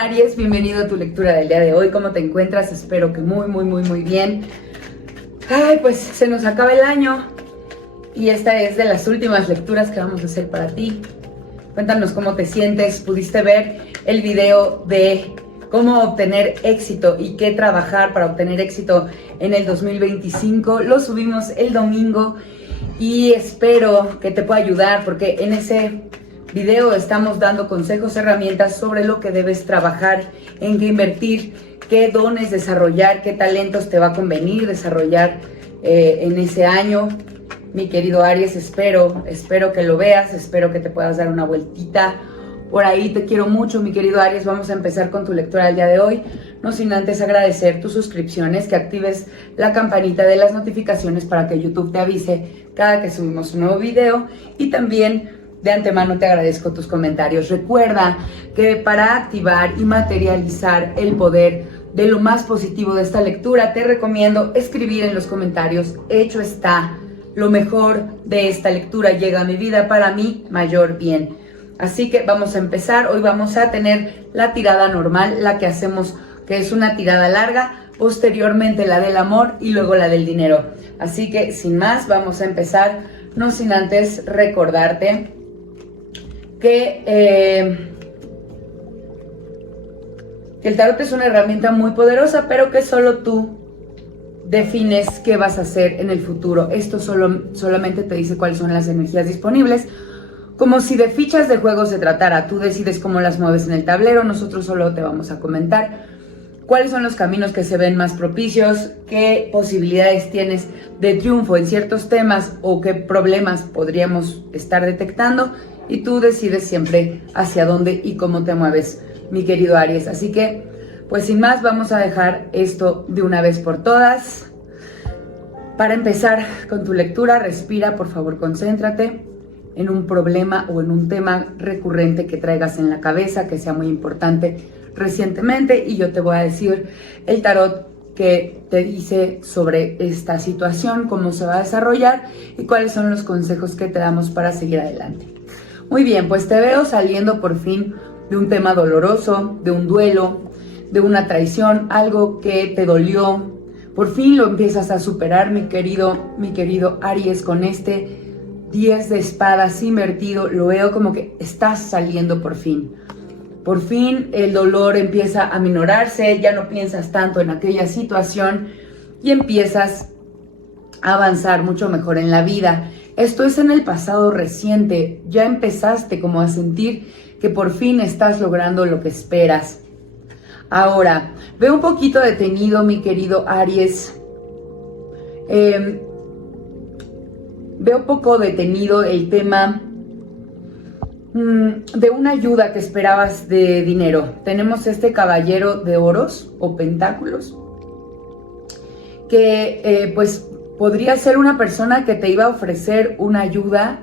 Hola Aries, bienvenido a tu lectura del día de hoy. ¿Cómo te encuentras? Espero que muy bien. Ay, pues se nos acaba el año y esta es de las últimas lecturas que vamos a hacer para ti. Cuéntanos cómo te sientes. ¿Pudiste ver el video de cómo obtener éxito y qué trabajar para obtener éxito en el 2025? Lo subimos el domingo y espero que te pueda ayudar porque en ese video estamos dando consejos, herramientas sobre lo que debes trabajar, en qué invertir, qué dones desarrollar, qué talentos te va a convenir desarrollar en ese año. Mi querido Aries, espero que lo veas, espero que te puedas dar una vueltita por ahí. Te quiero mucho, mi querido Aries. Vamos a empezar con tu lectura del día de hoy, no sin antes agradecer tus suscripciones, que actives la campanita de las notificaciones para que YouTube te avise cada que subimos un nuevo video, y también de antemano te agradezco tus comentarios. Recuerda que para activar y materializar el poder de lo más positivo de esta lectura, te recomiendo escribir en los comentarios: hecho está, lo mejor de esta lectura llega a mi vida para mi mayor bien. Así que vamos a empezar. Hoy vamos a tener la tirada normal, la que hacemos, que es una tirada larga, posteriormente la del amor y luego la del dinero. Así que sin más, vamos a empezar, no sin antes recordarte que el tarot es una herramienta muy poderosa, pero que solo tú defines qué vas a hacer en el futuro. Esto solamente te dice cuáles son las energías disponibles, como si de fichas de juego se tratara. Tú decides cómo las mueves en el tablero, nosotros solo te vamos a comentar cuáles son los caminos que se ven más propicios, qué posibilidades tienes de triunfo en ciertos temas o qué problemas podríamos estar detectando, y tú decides siempre hacia dónde y cómo te mueves, mi querido Aries. Así que, pues sin más, vamos a dejar esto de una vez por todas. Para empezar con tu lectura, respira, por favor, concéntrate en un problema o en un tema recurrente que traigas en la cabeza, que sea muy importante recientemente, y yo te voy a decir el tarot que te dice sobre esta situación, cómo se va a desarrollar y cuáles son los consejos que te damos para seguir adelante. Muy bien, pues te veo saliendo por fin de un tema doloroso, de un duelo, de una traición, algo que te dolió. Por fin lo empiezas a superar, mi querido Aries, con este 10 de espadas invertido. Lo veo como que estás saliendo por fin. Por fin el dolor empieza a minorarse, ya no piensas tanto en aquella situación y empiezas a avanzar mucho mejor en la vida. Esto es en el pasado reciente, ya empezaste como a sentir que por fin estás logrando lo que esperas. Ahora, veo un poquito detenido, mi querido Aries. Veo un poco detenido el tema de una ayuda que esperabas de dinero. Tenemos este caballero de oros o pentáculos, que pues podría ser una persona que te iba a ofrecer una ayuda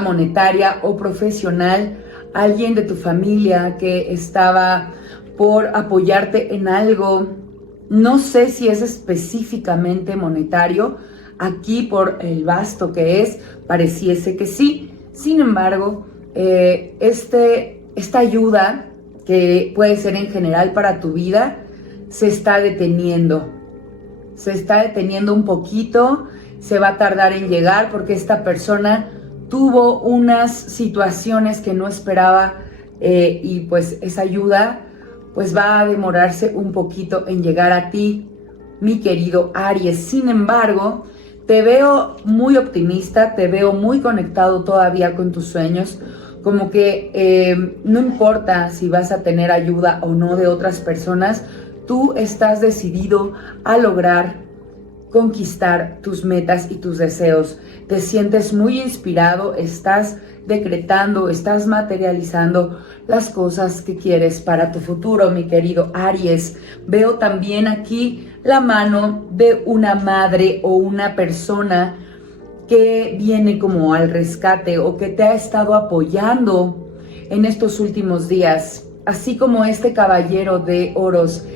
monetaria o profesional, alguien de tu familia que estaba por apoyarte en algo. No sé si es específicamente monetario. Aquí, por el vasto que es, pareciese que sí. Sin embargo, esta ayuda, que puede ser en general para tu vida, se está deteniendo. Se está deteniendo un poquito, se va a tardar en llegar porque esta persona tuvo unas situaciones que no esperaba, y pues esa ayuda pues va a demorarse un poquito en llegar a ti, mi querido Aries. Sin embargo, te veo muy optimista, te veo muy conectado todavía con tus sueños, como que no importa si vas a tener ayuda o no de otras personas, tú estás decidido a lograr conquistar tus metas y tus deseos. Te sientes muy inspirado, estás decretando, estás materializando las cosas que quieres para tu futuro, mi querido Aries. Veo también aquí la mano de una madre o una persona que viene como al rescate o que te ha estado apoyando en estos últimos días. Así como este caballero de oros,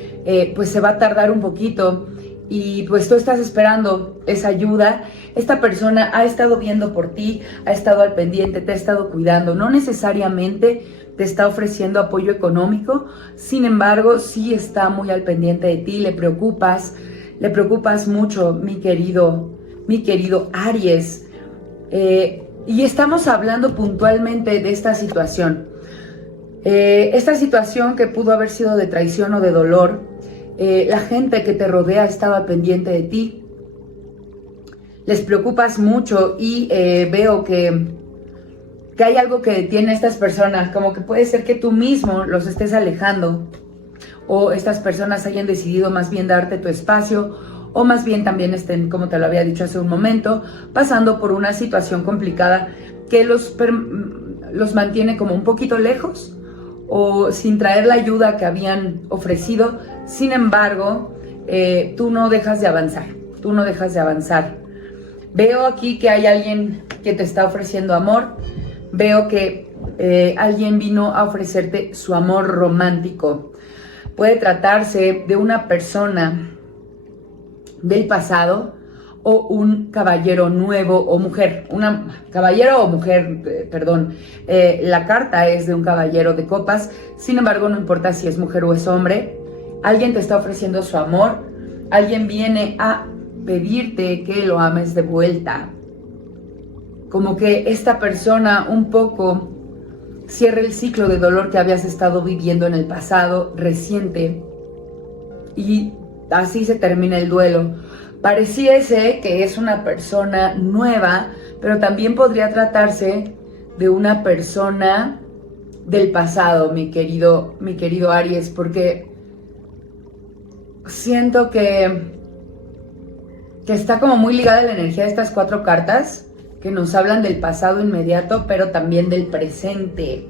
pues se va a tardar un poquito y pues tú estás esperando esa ayuda. Esta persona ha estado viendo por ti, ha estado al pendiente, te ha estado cuidando. No necesariamente te está ofreciendo apoyo económico, sin embargo, sí está muy al pendiente de ti, le preocupas mucho, mi querido Aries. Y estamos hablando puntualmente de esta situación. Esta situación que pudo haber sido de traición o de dolor, la gente que te rodea estaba pendiente de ti, les preocupas mucho y veo que hay algo que detiene a estas personas, como que puede ser que tú mismo los estés alejando o estas personas hayan decidido más bien darte tu espacio o más bien también estén, como te lo había dicho hace un momento, pasando por una situación complicada que los mantiene como un poquito lejos o sin traer la ayuda que habían ofrecido. Sin embargo, tú no dejas de avanzar. Veo aquí que hay alguien que te está ofreciendo amor. Veo que alguien vino a ofrecerte su amor romántico. Puede tratarse de una persona del pasado o un caballero nuevo o mujer. Caballero o mujer, perdón. La carta es de un caballero de copas. Sin embargo, no importa si es mujer o es hombre. Alguien te está ofreciendo su amor. Alguien viene a pedirte que lo ames de vuelta. Como que esta persona un poco cierre el ciclo de dolor que habías estado viviendo en el pasado reciente y así se termina el duelo. Pareciese que es una persona nueva, pero también podría tratarse de una persona del pasado, mi querido Aries, porque siento que está como muy ligada a la energía de estas 4 cartas que nos hablan del pasado inmediato, pero también del presente.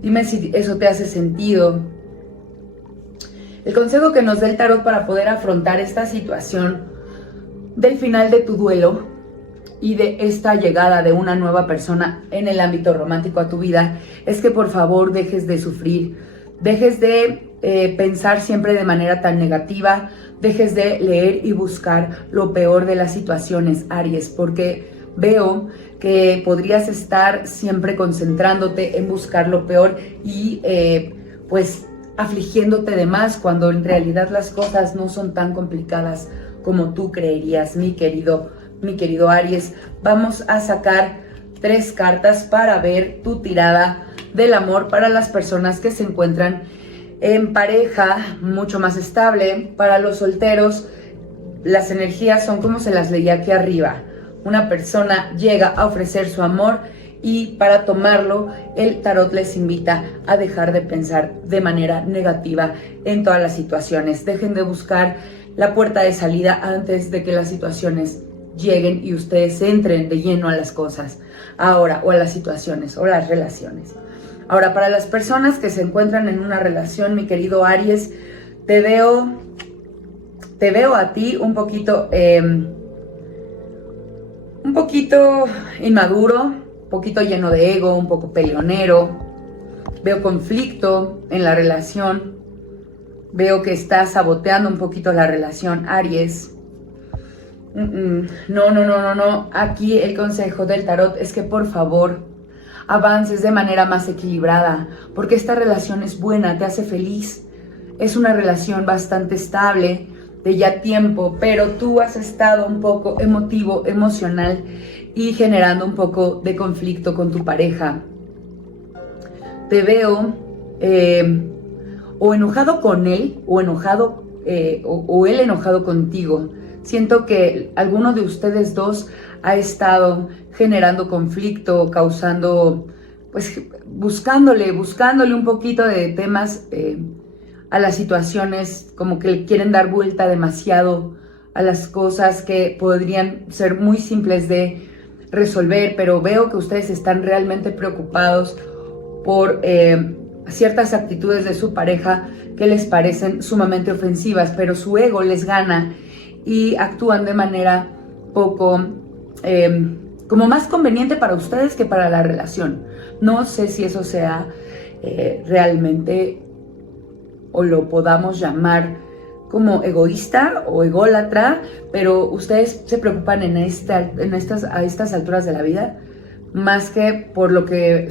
Dime si eso te hace sentido. El consejo que nos da el tarot para poder afrontar esta situación del final de tu duelo y de esta llegada de una nueva persona en el ámbito romántico a tu vida es que por favor dejes de sufrir, dejes de pensar siempre de manera tan negativa, dejes de leer y buscar lo peor de las situaciones, Aries, porque veo que podrías estar siempre concentrándote en buscar lo peor y pues afligiéndote de más cuando en realidad las cosas no son tan complicadas como tú creerías, mi querido Aries. Vamos a sacar 3 cartas para ver tu tirada del amor para las personas que se encuentran en pareja mucho más estable. Para los solteros, las energías son como se las leía aquí arriba. Una persona llega a ofrecer su amor y para tomarlo, el tarot les invita a dejar de pensar de manera negativa en todas las situaciones. Dejen de buscar la puerta de salida antes de que las situaciones lleguen y ustedes entren de lleno a las cosas ahora, o a las situaciones o las relaciones. Ahora, para las personas que se encuentran en una relación, mi querido Aries, te veo a ti un poquito inmaduro, un poquito lleno de ego, un poco peleonero. Veo conflicto en la relación. Veo que estás saboteando un poquito la relación, Aries. No. Aquí el consejo del tarot es que por favor avances de manera más equilibrada, porque esta relación es buena, te hace feliz. Es una relación bastante estable de ya tiempo, pero tú has estado un poco emotivo, emocional y generando un poco de conflicto con tu pareja. Te veo o enojado con él o enojado o él enojado contigo. Siento que alguno de ustedes dos ha estado generando conflicto, causando, pues buscándole un poquito de temas a las situaciones, como que quieren dar vuelta demasiado a las cosas que podrían ser muy simples de resolver, pero veo que ustedes están realmente preocupados por ciertas actitudes de su pareja que les parecen sumamente ofensivas, pero su ego les gana y actúan de manera poco como más conveniente para ustedes que para la relación. No sé si eso sea realmente, o lo podamos llamar como egoísta o ególatra, pero ustedes se preocupan a estas alturas de la vida más que por lo que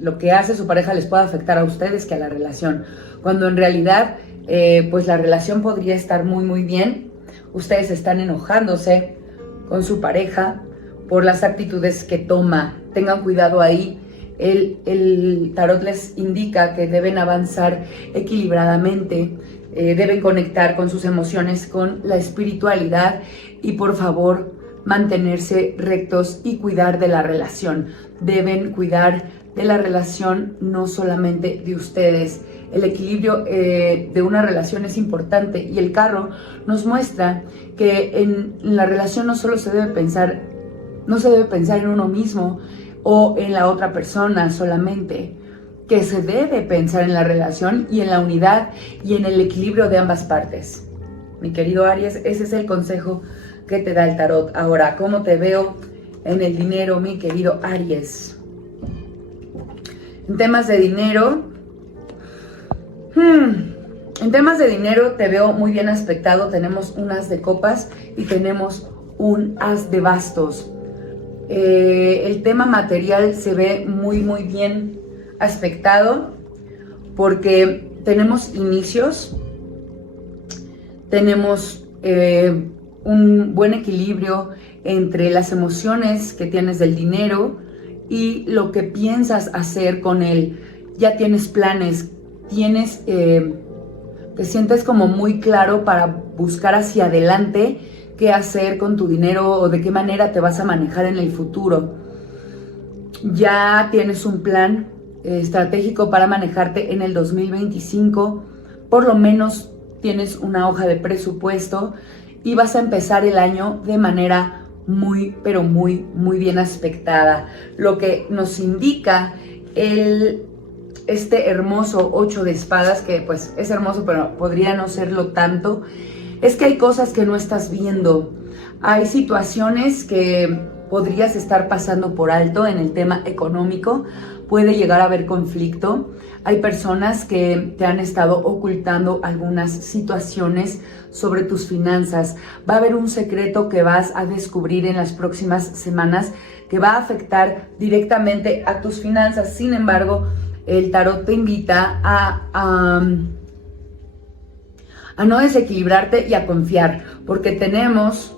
lo que hace su pareja les puede afectar a ustedes que a la relación, cuando en realidad pues la relación podría estar muy muy bien. Ustedes están enojándose con su pareja por las actitudes que toma. Tengan cuidado ahí. El tarot les indica que deben avanzar equilibradamente, deben conectar con sus emociones, con la espiritualidad y por favor mantenerse rectos y cuidar de la relación. Deben cuidar de la relación, no solamente de ustedes. El equilibrio de una relación es importante y el carro nos muestra que en la relación no solo se debe pensar en uno mismo o en la otra persona solamente, que se debe pensar en la relación y en la unidad y en el equilibrio de ambas partes. Mi querido Aries, ese es el consejo que te da el tarot. Ahora, ¿cómo te veo en el dinero, mi querido Aries? En temas de dinero, te veo muy bien aspectado. Tenemos un as de copas y tenemos un as de bastos. El tema material se ve muy muy bien aspectado porque tenemos inicios, tenemos un buen equilibrio entre las emociones que tienes del dinero y lo que piensas hacer con él. Ya tienes planes, te sientes como muy claro para buscar hacia adelante qué hacer con tu dinero o de qué manera te vas a manejar en el futuro. Ya tienes un plan estratégico para manejarte en el 2025, por lo menos tienes una hoja de presupuesto y vas a empezar el año de manera muy, pero muy, muy bien aspectada. Lo que nos indica este hermoso 8 de espadas, que pues es hermoso, pero podría no serlo tanto, es que hay cosas que no estás viendo. Hay situaciones que podrías estar pasando por alto en el tema económico. Puede llegar a haber conflicto. Hay personas que te han estado ocultando algunas situaciones sobre tus finanzas. Va a haber un secreto que vas a descubrir en las próximas semanas que va a afectar directamente a tus finanzas. Sin embargo, el tarot te invita a no desequilibrarte y a confiar, porque tenemos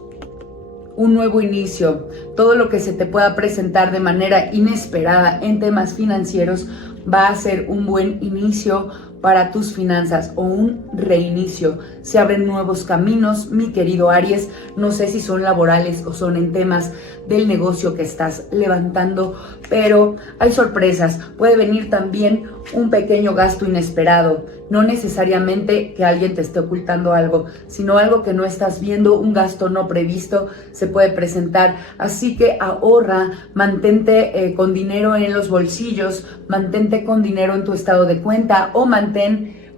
un nuevo inicio. Todo lo que se te pueda presentar de manera inesperada en temas financieros va a ser un buen inicio para tus finanzas o un reinicio. Se abren nuevos caminos, mi querido Aries. No sé si son laborales o son en temas del negocio que estás levantando, pero hay sorpresas. Puede venir también un pequeño gasto inesperado. No necesariamente que alguien te esté ocultando algo, sino algo que no estás viendo, un gasto no previsto se puede presentar. Así que ahorra, mantente con dinero en los bolsillos, mantente con dinero en tu estado de cuenta o mantén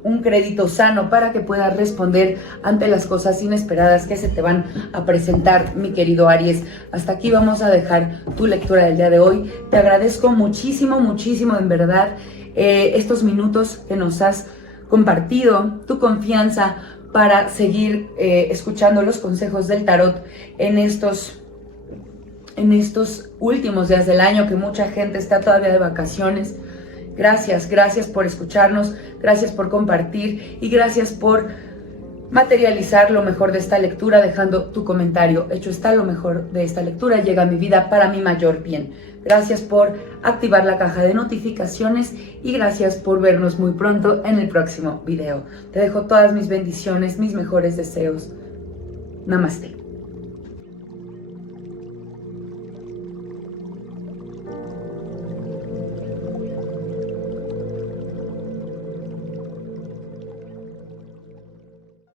un crédito sano para que puedas responder ante las cosas inesperadas que se te van a presentar, mi querido Aries. Hasta aquí vamos a dejar tu lectura del día de hoy. Te agradezco muchísimo, muchísimo, en verdad, estos minutos que nos has compartido, tu confianza para seguir escuchando los consejos del tarot en estos últimos días del año, que mucha gente está todavía de vacaciones. Gracias por escucharnos, gracias por compartir y gracias por materializar lo mejor de esta lectura dejando tu comentario. Hecho está, lo mejor de esta lectura llega a mi vida para mi mayor bien. Gracias por activar la caja de notificaciones y gracias por vernos muy pronto en el próximo video. Te dejo todas mis bendiciones, mis mejores deseos. Namaste.